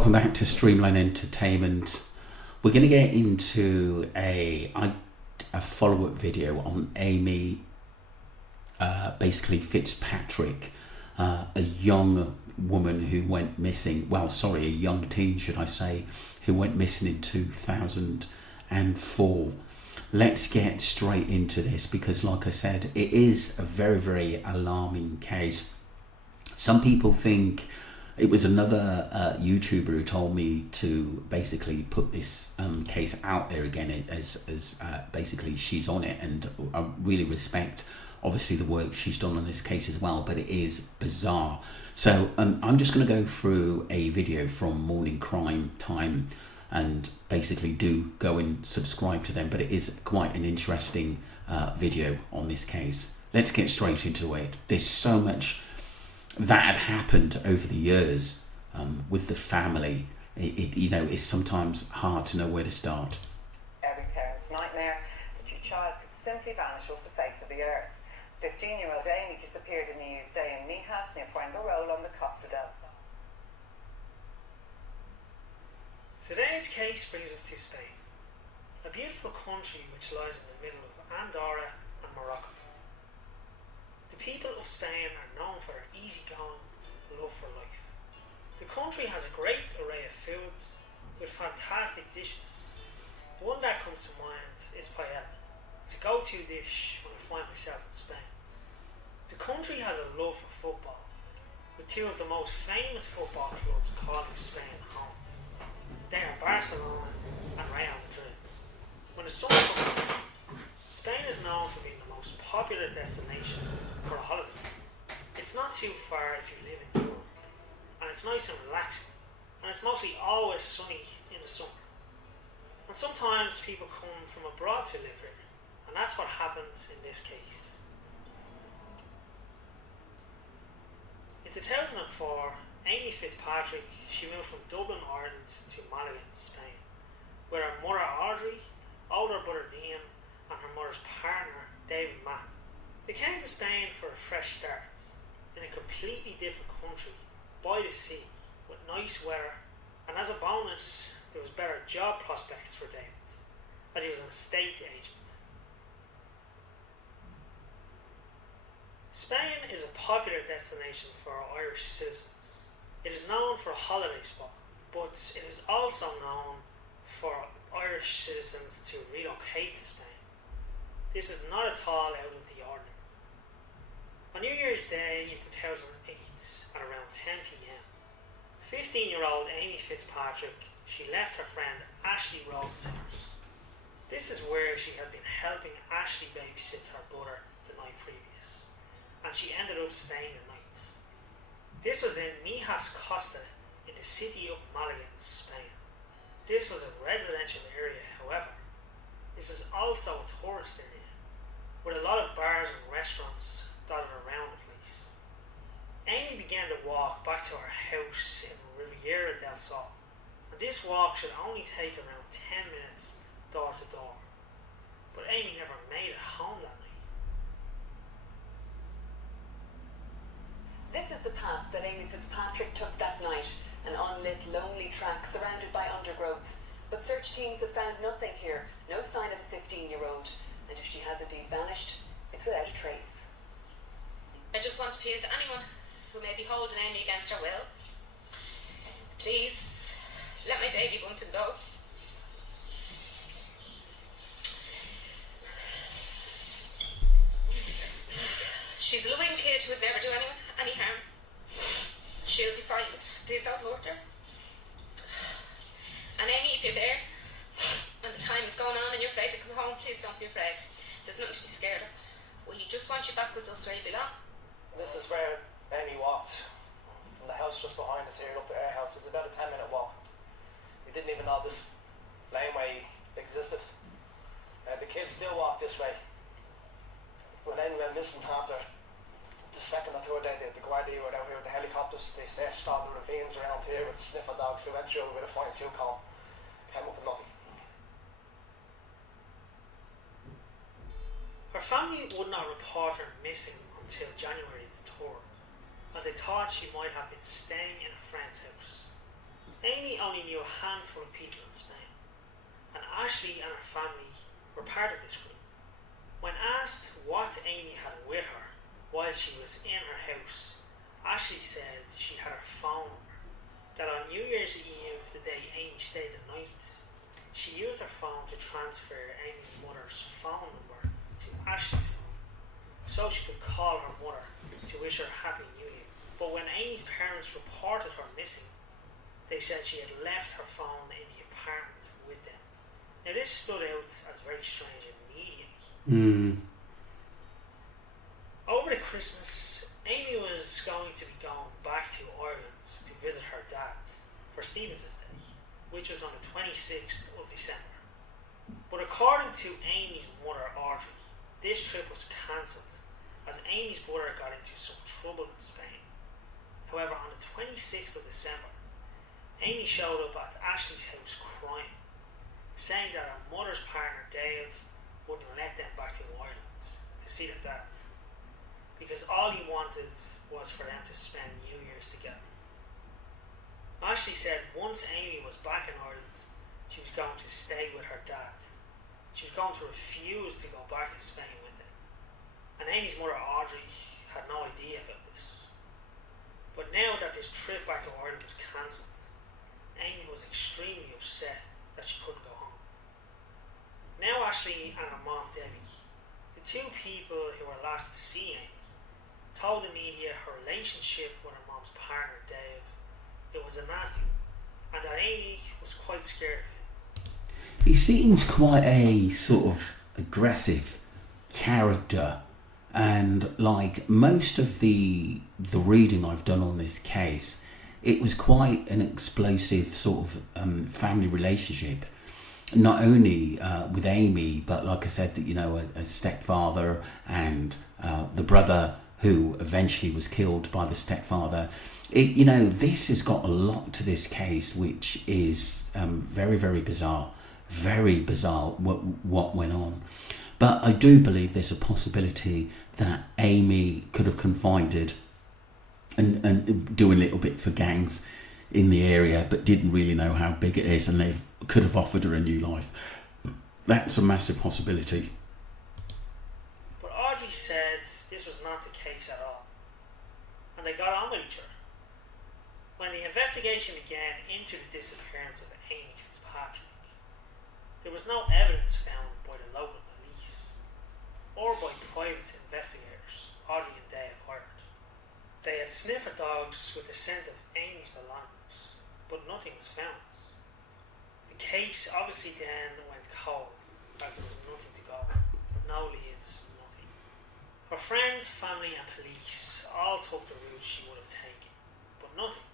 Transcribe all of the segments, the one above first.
Welcome back to Streamline Entertainment. We're going to get into a follow-up video on Amy, basically Fitzpatrick, a young woman who went missing, a young teen should I say, who went missing in 2004. Let's get straight into this because, like I said, it is a very, very alarming case. Some people think it was another YouTuber who told me to basically put this case out there again as basically she's on it, and I really respect obviously the work she's done on this case as well, but it is bizarre. So I'm just going to go through a video from Morning Crime Time and basically do go and subscribe to them, but it is quite an interesting video on this case. Let's get straight into it. There's so much that had happened over the years with the family. It's sometimes hard to know where to start. Every parent's nightmare that your child could simply vanish off the face of the earth. 15-year-old Amy disappeared in New Year's Day in Mijas near Fuengirola on the Costa del Sol. Today's case brings us to Spain, a beautiful country which lies in the middle of Andorra and Morocco. The people of Spain are known for their easygoing love for life. The country has a great array of foods with fantastic dishes. One that comes to mind is paella. It's a go-to dish when I find myself in Spain. The country has a love for football, with two of the most famous football clubs calling Spain home. They are Barcelona and Real Madrid. When the summer comes, Spain is known for being the most popular destination for a holiday. It's not too far if you live in Europe, and it's nice and relaxing, and it's mostly always sunny in the summer. And sometimes people come from abroad to live here, and that's what happened in this case. In 2004, Amy Fitzpatrick, she moved from Dublin, Ireland to Malaga in Spain, where her mother Audrey, older brother Dean, and her mother's partner David Matt. They came to Spain for a fresh start, in a completely different country, by the sea, with nice weather, and as a bonus, there was better job prospects for David, as he was an estate agent. Spain is a popular destination for Irish citizens. It is known for a holiday spot, but it is also known for Irish citizens to relocate to Spain. This is not at all out of the ordinary. On New Year's Day in 2008, at around 10 p.m, 15-year-old Amy Fitzpatrick, she left her friend Ashley Rose's house. This is where she had been helping Ashley babysit her brother the night previous, and she ended up staying the night. This was in Mijas Costa in the city of Malaga in Spain. This was a residential area, however. This is also a tourist area, with a lot of bars and restaurants dotted around the place. Amy began to walk back to her house in Riviera del Sol, and this walk should only take around 10 minutes door to door. But Amy never made it home that night. This is the path that Amy Fitzpatrick took that night, an unlit, lonely track surrounded by undergrowth. But search teams have found nothing here, no sign of the 15-year-old, and if she has indeed vanished, it's without a trace. I just want to appeal to anyone who may be holding Amy against her will. Please, let my baby Bunton go. She's a loving kid who would never do anyone any harm. She'll be frightened. Please don't hurt her. And Amy, if you're there, and the time is going on and you're afraid to come home, please don't be afraid. There's nothing to be scared of. We just want you back with us where you belong. This is where Amy walked from the house just behind us here up to our house. It's about a 10-minute walk. We didn't even know this laneway existed. The kids still walk this way. When Amy went missing after the second or third day, the Guardia were out here with the helicopters. They searched all the ravines around here with sniffer dogs. They went through with a fine-tooth comb. Came up with nothing. Her family would not report her missing until January the 3rd, as they thought she might have been staying in a friend's house. Amy only knew a handful of people in Spain, and Ashley and her family were part of this group. When asked what Amy had with her while she was in her house, Ashley said she had her phone number, that on New Year's Eve, the day Amy stayed the night, she used her phone to transfer Amy's mother's phone number to Ashley's phone, so she could call her mother to wish her Happy New Year. But when Amy's parents reported her missing, they said she had left her phone in the apartment with them. Now this stood out as very strange immediately. Over the Christmas, Amy was going to be going back to Ireland to visit her dad for Stephen's Day, which was on the 26th of December. But according to Amy's mother Audrey, this trip was cancelled as Amy's brother got into some trouble in Spain. However, on the 26th of December, Amy showed up at Ashley's house crying, saying that her mother's partner Dave wouldn't let them back to Ireland to see their dad, because all he wanted was for them to spend New Year's together. Ashley said once Amy was back in Ireland, she was going to stay with her dad. She was going to refuse to go back to Spain with them. And Amy's mother Audrey had no idea about this. But now that this trip back to Ireland was cancelled, Amy was extremely upset that she couldn't go home. Now Ashley and her mom Debbie, the two people who were last to see Amy, told the media her relationship with her mom's partner Dave, it was a nasty one, and that Amy was quite scared of him. He seems quite a sort of aggressive character, and like most of the reading I've done on this case, it was quite an explosive sort of family relationship, not only with Amy, but like I said, that a stepfather and the brother who eventually was killed by the stepfather. This has got a lot to this case, which is very, very bizarre. Very bizarre what went on. But I do believe there's a possibility that Amy could have confided and do a little bit for gangs in the area, but didn't really know how big it is, and they could have offered her a new life. That's a massive possibility. But Audrey said this was not the case at all, and they got on with each other. When the investigation began into the disappearance of Amy Fitzpatrick, there was no evidence found by the local police or by private investigators Audrey and Dave hired. They had sniffer dogs with the scent of Amy's belongings, but nothing was found. The case obviously then went cold, as there was nothing to go. No leads, nothing. Her friends, family and police all took the route she would have taken, but nothing.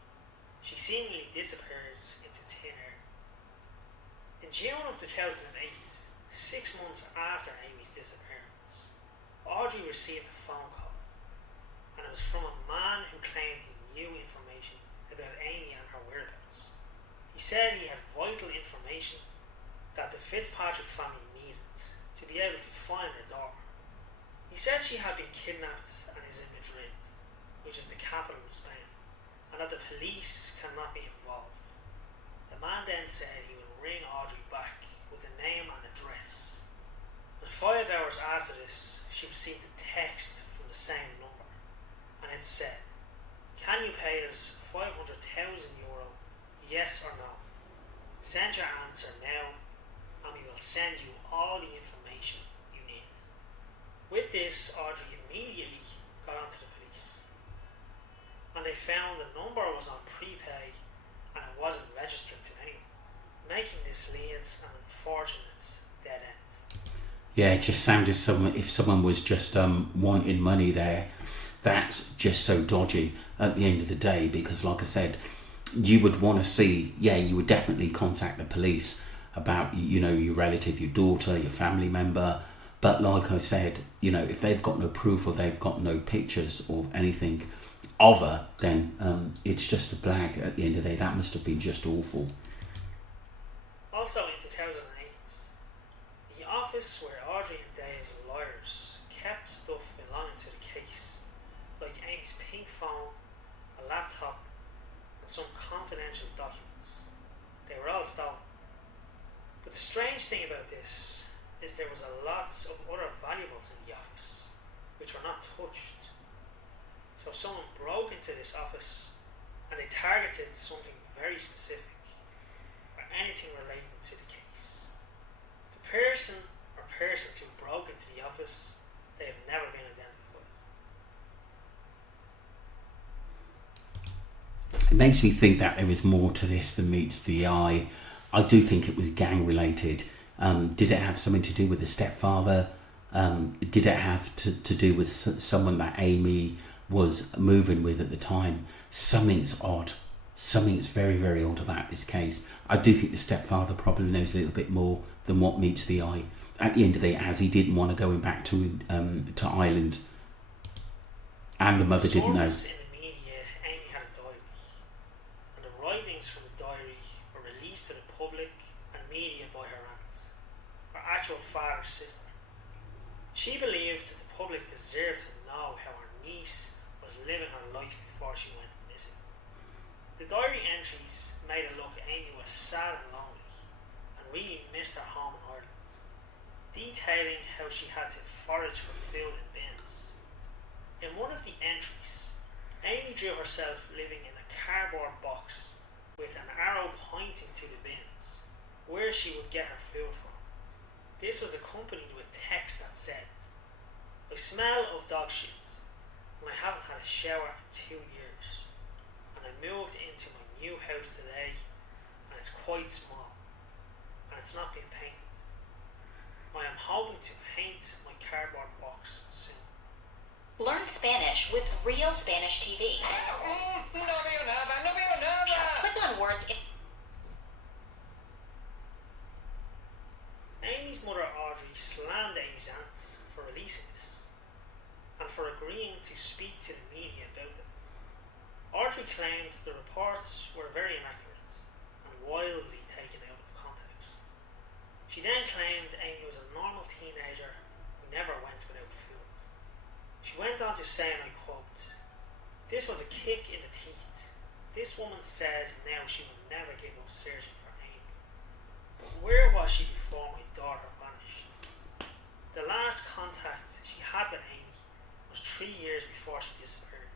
She seemingly disappeared into thin air. In June of 2008, 6 months after Amy's disappearance, Audrey received a phone call, and it was from a man who claimed he knew information about Amy and her whereabouts. He said he had vital information that the Fitzpatrick family needed to be able to find her daughter. He said she had been kidnapped and is in Madrid, which is the capital of Spain, and that the police cannot be involved. The man then said he would ring Audrey back with a name and address. And 5 hours after this, she received a text from the same number, and it said, "Can you pay us €500,000, yes or no? Send your answer now, and we will send you all the information you need." With this, Audrey immediately got onto the police, and they found the number was on prepay and it wasn't registered to anyone, making this lead an unfortunate dead end. Yeah, it just sounded if someone was just wanting money there. That's just so dodgy at the end of the day, because like I said, you would want to see, you would definitely contact the police about, your relative, your daughter, your family member. But like I said, if they've got no proof or they've got no pictures or anything of her, then it's just a blag at the end of the day. That must have been just awful. Also in 2008, the office where Audrey and Dave's lawyers kept stuff belonging to the case, like Amy's pink phone, a laptop, and some confidential documents, was stolen. But the strange thing about this is there was lots of other valuables in the office which were not touched. So someone broke into this office and they targeted something very specific or anything relating to the case. The person or persons who broke into the office, they have never been identified. It makes me think that there is more to this than meets the eye. I do think it was gang related. Did it have something to do with the stepfather? Did it have to do with someone that Amy was moving with at the time? Something's odd. Something's very, very odd about this case. I do think the stepfather probably knows a little bit more than what meets the eye. At the end of the day, as he didn't want to go back to Ireland, and the mother didn't know. In the media, Amy had a diary, and the writings from the diary were released to the public and media by her aunt, her actual father's sister. She believed that the public deserved to know how her niece was living her life before she went missing. The diary entries made it look Amy was sad and lonely and really missed her home in Ireland, detailing how she had to forage for food in bins. In one of the entries, Amy drew herself living in a cardboard box with an arrow pointing to the bins, where she would get her food from. This was accompanied with text that said, "I smell of dog shit, and I haven't had a shower in 2 years, and I moved into my new house today, and it's quite small, and it's not being painted. I am hoping to paint my cardboard box soon." Learn Spanish with Real Spanish TV. Click on words in... Amy's mother Audrey slammed Amy's aunt for releasing this and for agreeing to speak to the media about it. Audrey claimed the reports were very inaccurate and wildly taken out of context. She then claimed Amy was a normal teenager who never went without food. She went on to say, and I quote, "This was a kick in the teeth. This woman says now she will never give up searching for Amy. Where was she before my daughter vanished? The last contact she had with Amy was 3 years before she disappeared."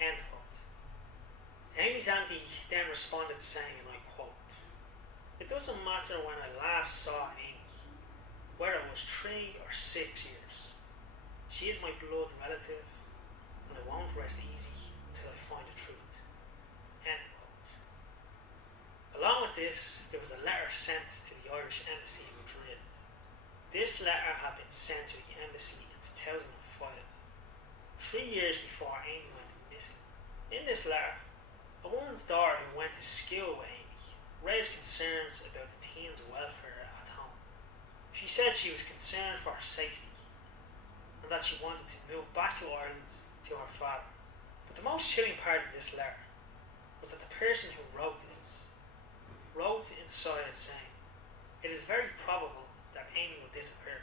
End quote. Amy's auntie then responded saying, and I quote, "It doesn't matter when I last saw Amy, whether it was 3 or 6 years. She is my blood relative, and I won't rest easy until I find the truth." End quote. Along with this, there was a letter sent to the Irish Embassy in Madrid. This letter had been sent to the embassy in 2005, 3 years before Amy went missing. In this letter, a woman's daughter who went to school with Amy raised concerns about the teen's welfare at home. She said she was concerned for her safety and that she wanted to move back to Ireland to her father. But the most chilling part of this letter was that the person who wrote this wrote inside it saying, "It is very probable that Amy will disappear."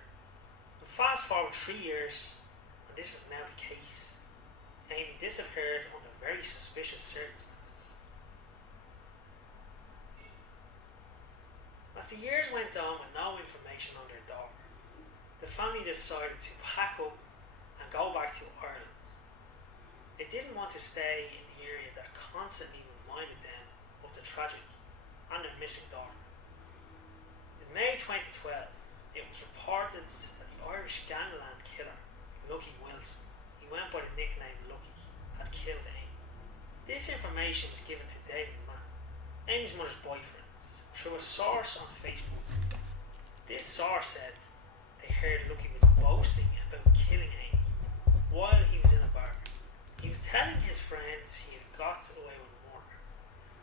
And fast forward 3 years, and this is now the case. Amy disappeared under very suspicious circumstances. As the years went on with no information on their daughter, the family decided to pack up and go back to Ireland. They didn't want to stay in the area that constantly reminded them of the tragedy and their missing daughter. In May 2012, it was reported that the Irish gangland killer, Lucky Wilson, he went by the nickname Lucky, had killed Amy. This information was given to David Mann, Amy's mother's boyfriend, through a source on Facebook. This source said they heard Lucky was boasting about killing Amy while he was in a bar. He was telling his friends he had got away with murder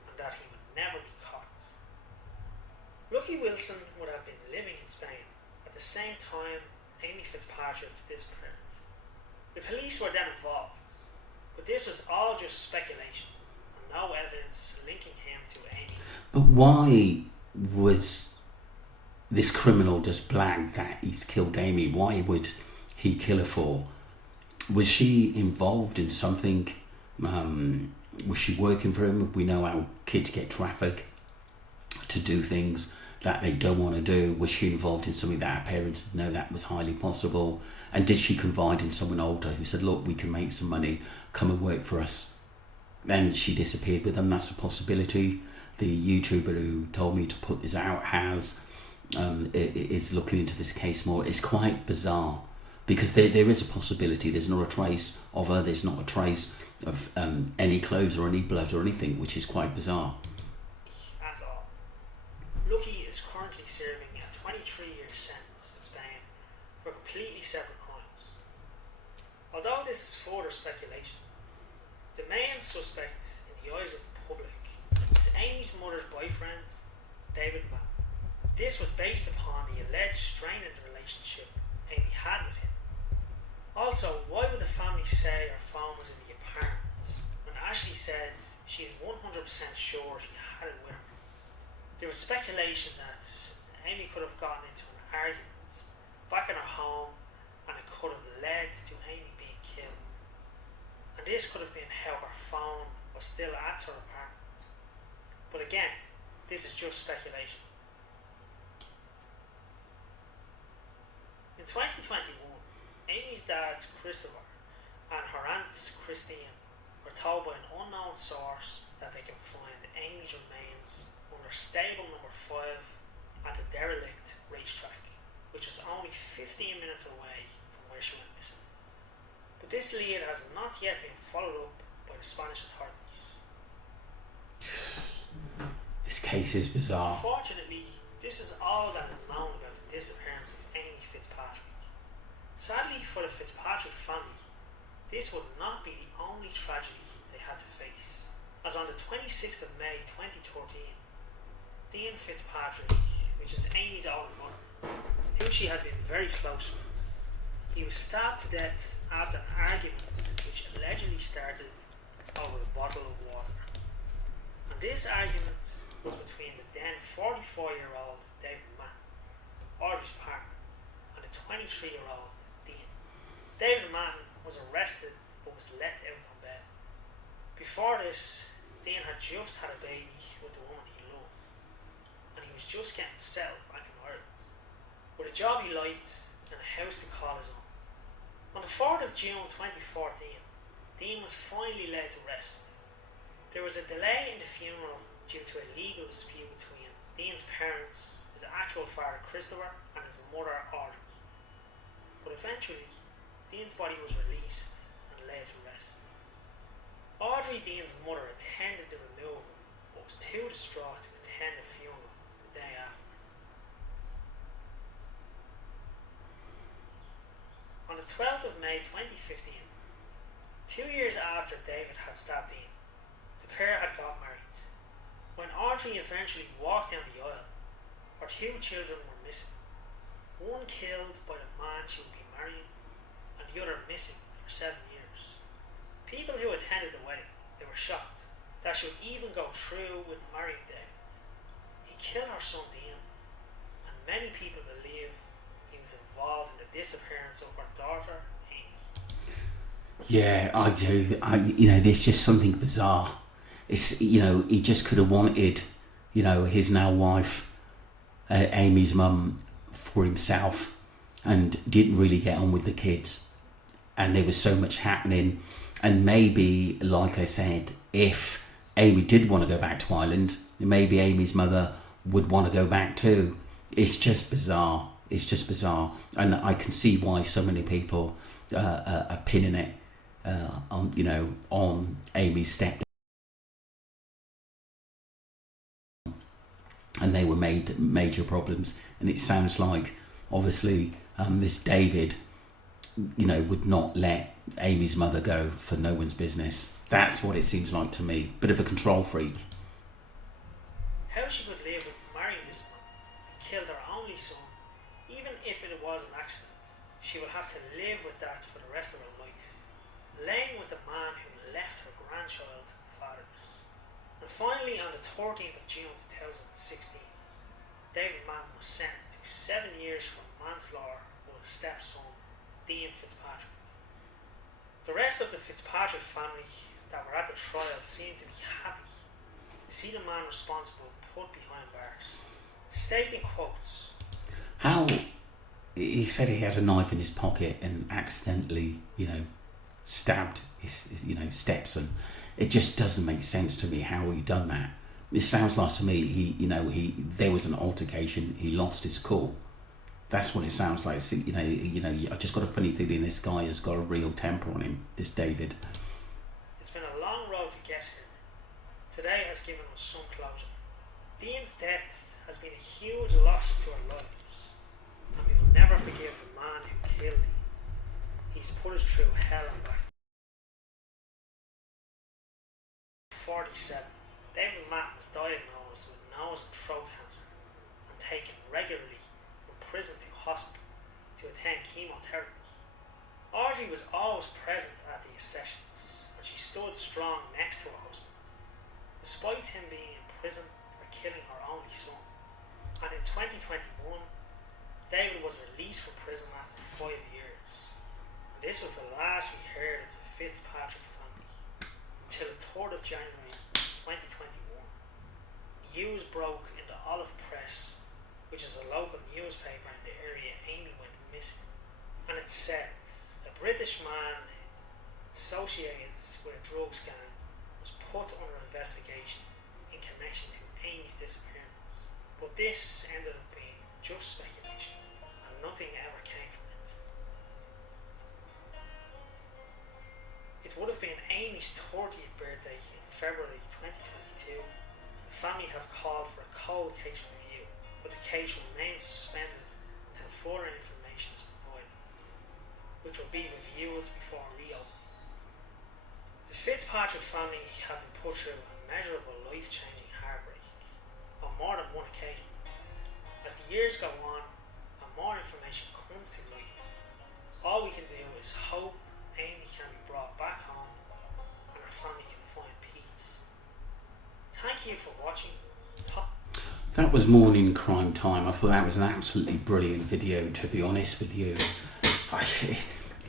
and that he would never be caught. Lucky Wilson would have been living in Spain at the same time Amy Fitzpatrick disappeared. The police were then involved, but this was all just speculation and no evidence linking him to Amy. But why was this criminal just blagged that he's killed Amy? Why would he kill her for? Was she involved in something? Was she working for him? We know how kids get trafficked to do things that they don't want to do? Was she involved in something that her parents didn't know that was highly possible? And did she confide in someone older who said, look, we can make some money, come and work for us? And she disappeared with them. That's a possibility. The YouTuber who told me to put this out is looking into this case more. It's quite bizarre because there is a possibility. There's not a trace of her. There's not a trace of any clothes or any blood or anything, which is quite bizarre. At all. Lucky is currently serving a 23-year sentence in Spain for completely separate crimes. Although this is further speculation, the main suspect in the eyes of the public is Amy's mother's boyfriend, David Mann. This was based upon the alleged strain in the relationship Amy had with him. Also, why would the family say her phone was in the apartment when Ashley said she is 100% sure she had it with her? There was speculation that Amy could have gotten into an argument back in her home and it could have led to Amy being killed. And this could have been how her phone was still at her apartment. But again, this is just speculation. In 2021, Amy's dad, Christopher, and her aunt, Christine, were told by an unknown source that they can find Amy's remains under stable number 5 at the derelict racetrack, which was only 15 minutes away from where she went missing. But this lead has not yet been followed up by the Spanish authorities. This case is bizarre. Unfortunately, this is all that is known about the disappearance of Amy Fitzpatrick. Sadly for the Fitzpatrick family, this would not be the only tragedy they had to face, as on the 26th of May 2013, Dean Fitzpatrick, which is Amy's older brother, who she had been very close with, he was stabbed to death after an argument which allegedly started over a bottle of water. And this argument was between the then 44-year-old David Mann, Audrey's partner, and the 23-year-old Dean. David Mann was arrested but was let out on bail. Before this, Dean had just had a baby with the woman he loved, and he was just getting settled back in Ireland, with a job he liked and a house to call his own. On the 4th of June 2014, Dean was finally laid to rest. There was a delay in the funeral due to a legal dispute between Dean's parents, his actual father Christopher, and his mother Audrey. But eventually, Dean's body was released and laid to rest. Audrey, Dean's mother, attended the removal but was too distraught to attend the funeral the day after. On the 12th of May 2015, 2 years after David had stabbed Dean, the pair had got married. When Audrey eventually walked down the aisle, her 2 children were missing. One killed by the man she would be marrying, and the other missing for 7 years. People who attended the wedding, they were shocked that she would even go through with marrying David. He killed her son Dean, and many people believe he was involved in the disappearance of her daughter, Amy. Yeah, I do. There's just something bizarre. It's, he just could have wanted, his now wife, Amy's mum, for himself, and didn't really get on with the kids. And there was so much happening. And maybe, like I said, if Amy did want to go back to Ireland, maybe Amy's mother would want to go back too. It's just bizarre. It's just bizarre. And I can see why so many people are pinning it on Amy's stepdad. And they were made major problems. And it sounds like, obviously, this David, would not let Amy's mother go for no one's business. That's what it seems like to me. Bit of a control freak. How she could live with marrying this man and killed her only son, even if it was an accident, she would have to live with that for the rest of her life, laying with a man who left her grandchild fatherless. And finally, on the 13th of June 2016, David Mann was sentenced to 7 years for manslaughter with his stepson, Dean Fitzpatrick. The rest of the Fitzpatrick family that were at the trial seemed to be happy to see the man responsible put behind bars, stating quotes. How he said he had a knife in his pocket and accidentally, stabbed his stepson. It just doesn't make sense to me how he done that. It sounds like to me there was an altercation. He lost his cool. That's what it sounds like. So, I just got a funny feeling this guy has got a real temper on him. This David. It's been a long road to get here. Today has given us some closure. Dean's death has been a huge loss to our lives, and we will never forgive the man who killed him. He's put us through hell and back. 47. David Matt was diagnosed with nose and throat cancer and taken regularly from prison to hospital to attend chemotherapy. Audrey was always present at the sessions, and she stood strong next to her husband, despite him being in prison for killing her only son. And in 2021, David was released from prison after 5 years. And this was the last we heard of the Fitzpatrick family until the 3rd of January 2021. News broke in the Olive Press, which is a local newspaper in the area Amy went missing, and it said a British man associated with a drugs gang was put under investigation in connection to Amy's disappearance. But this ended up being just speculation, and nothing ever came from it. It would have been Amy's 30th birthday in February 2022. The family have called for a cold case review, but the case remains suspended until further information is provided, which will be reviewed before reopening. The Fitzpatrick family have been put through a measurable life-changing heartbreak on more than one occasion. As the years go on and more information comes to light, all we can do is hope Amy can be brought back home and her family can find peace. Thank you for watching. That was Morning Crime Time. I thought that was an absolutely brilliant video, to be honest with you.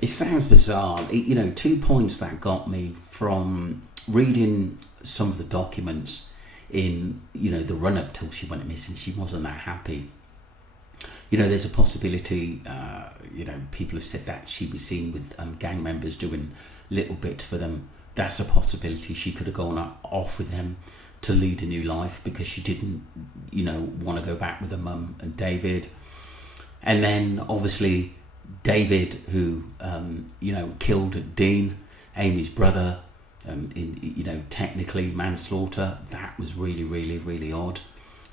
It sounds bizarre. 2 points that got me from reading some of the documents in, the run-up till she went missing. She wasn't that happy. There's a possibility, people have said that she was seen with gang members doing little bits for them. That's a possibility. She could have gone off with them to lead a new life because she didn't, want to go back with her mum and David. And then obviously David, who, killed Dean, Amy's brother, technically manslaughter. That was really, really, really odd.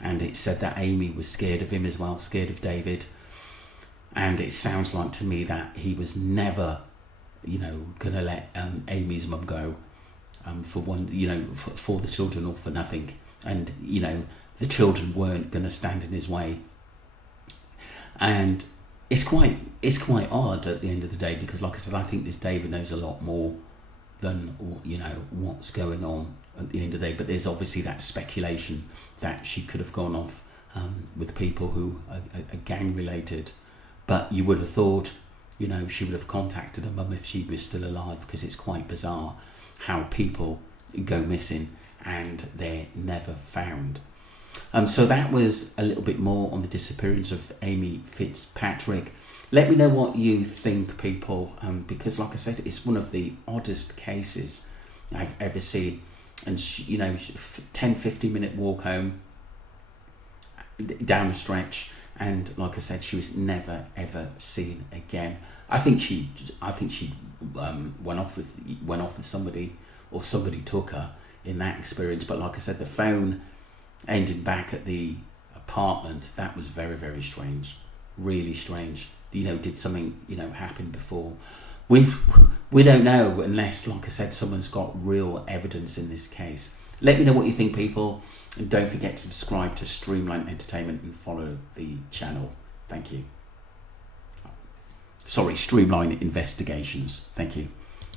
And it said that Amy was scared of him as well, scared of David. And it sounds like to me that he was never, going to let Amy's mum go for one, for the children or for nothing. And, the children weren't going to stand in his way. And it's quite odd at the end of the day because, like I said, I think this David knows a lot more than, what's going on at the end of the day. But there's obviously that speculation that she could have gone off with people who are gang related. But you would have thought, she would have contacted her mum if she was still alive, because it's quite bizarre how people go missing and they're never found. So that was a little bit more on the disappearance of Amy Fitzpatrick. Let me know what you think, people, because like I said, it's one of the oddest cases I've ever seen. And 10-15 minute walk home down the stretch, and like I said, she was never ever seen again. I think she went off with somebody, or somebody took her in that experience. But like I said, the phone ended back at the apartment. That was very, very strange, really strange. Did something happen before? We don't know unless, like I said, someone's got real evidence in this case. Let me know what you think, people, and don't forget to subscribe to Streamline Entertainment and follow the channel. Thank you. Sorry, Streamline Investigations. Thank you.